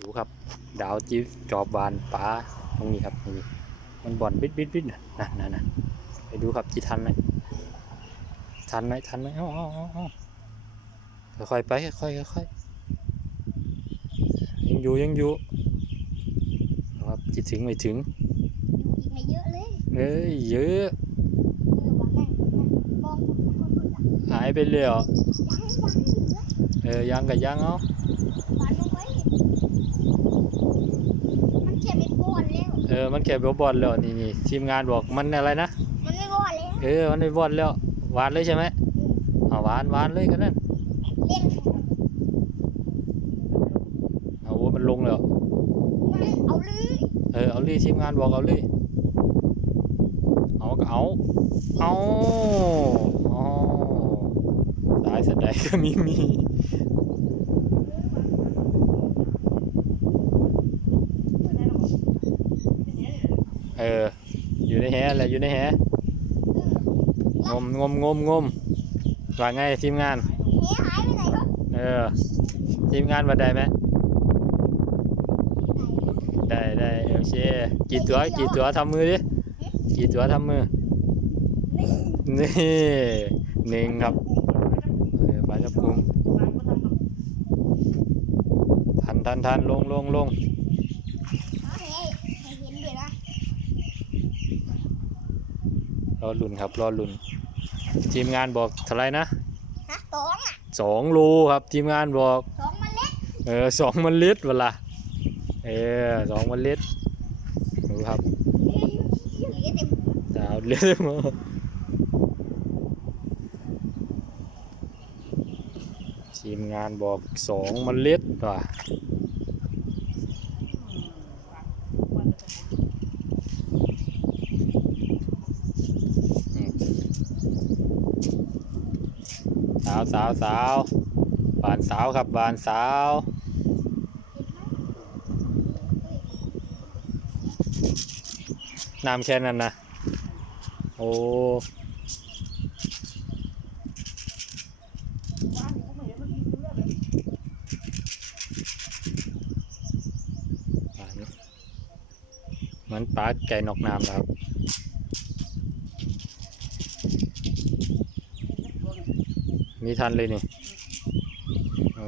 ดูครับ ดาวจิ๊บจอบบานป๋าตรงนี้ครับนี่มันบ่อนบิดบิดบิดน่ะนั่นนั่นนั่นไปดูครับที่ทันไหมทันไหมทันไหมเอ้าเอ้าเอ้าเอ้าค่อยๆไปค่อยๆค่อยๆยังอยู่ยังอยู่ครับจิตถึงไม่ถึงอยู่อีกไม่เยอะเลยเอ้ยเยอะเออวันนั้นนั่นบอกบอกบอกบอกหายไปเลยเหรอยังยังเหลือเออยังกับยังเอาหวานลงไปมันแค่ไม่ป้ อนแล้วเออมันแค่บอลแล้วนี่นี่ทีมงานบอกมันอะไรนะมันไม่ป้อนแล้วเออมันไม่บอลแล้วหวานเลยใช่ไหมเอาหวานหวานเลยกันนั่นเล่นเอาโอ้มันลงแล้วไม่เอาเลยเออเอาเลยทีมงานบอกเอาเลยเอาก็เอาเอาอ๋อสายสะใดก็มีมี ออ อยู่ในแหแหละอยู่ในแหงมงมงมงมว่าไงทีมงาน เฮ้หายไปไหนครับเออ ทีมงานว่าได้ไหมได้ได้โอเคกี่ตัวกี่ตัวทำมือดิกี่ตัวทำมือ นี่นี่หนึ่งครับเออปลาจับกุมทันทันทันลงลงลง เอาให้ให้เห็นด้วยนะ ร อลุ่นครับรอลุ่น ทีมงานบอกเท่าไหรนะฮะสองอะสองโลครับ ทีมงานบอก สองมันเล็กเออสองมันลิตรเวลาเออสองมันลิตรดูครับเฮ้ยเหลือเต็มดาวเลือดมาทีมงานบอกสองมันลิตรว่ะ สาวสาวสาวบานสาวครับบานสาวน้ำแค่นั้นนะโอ้อันนี้เหมือนปลาไก่นกน้ำแล้วครับ มีทันเลยนี่โอ้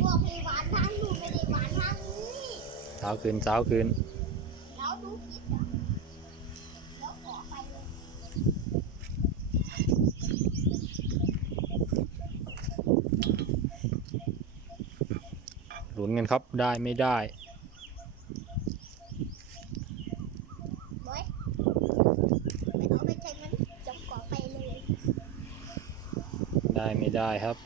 พวกพี่หวานทางนู้นไม่ได้หวานทางนี้สาวคืนสาวคืนเราดูผิดอะแล้วขอไปเลยหลุนกันครับได้ไม่ได้ บอยไม่เอาไปใช้มันจบก่อไปเลย ได้ไม่ได้ครับ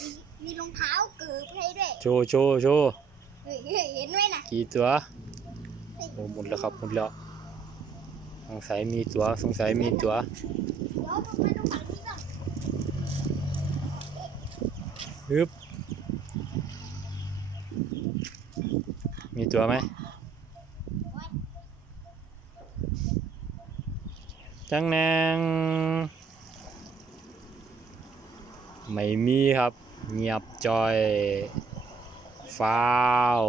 มีมีรองเท้าเกือบให้ด้วยโชว์โชว์โชว์เฮ้ยเฮ้ยเห็นไหมน่ะกี่ตัวโอ้หมดแล้วครับหมดแล้วสงสัยมีตัวสงสัยมีตัวเดี๋ยวผมไปดูฝั่งนี้ก่อนฮึบมีตัวไหม จังแนงไม่มีครับ เงียบจอยฟาว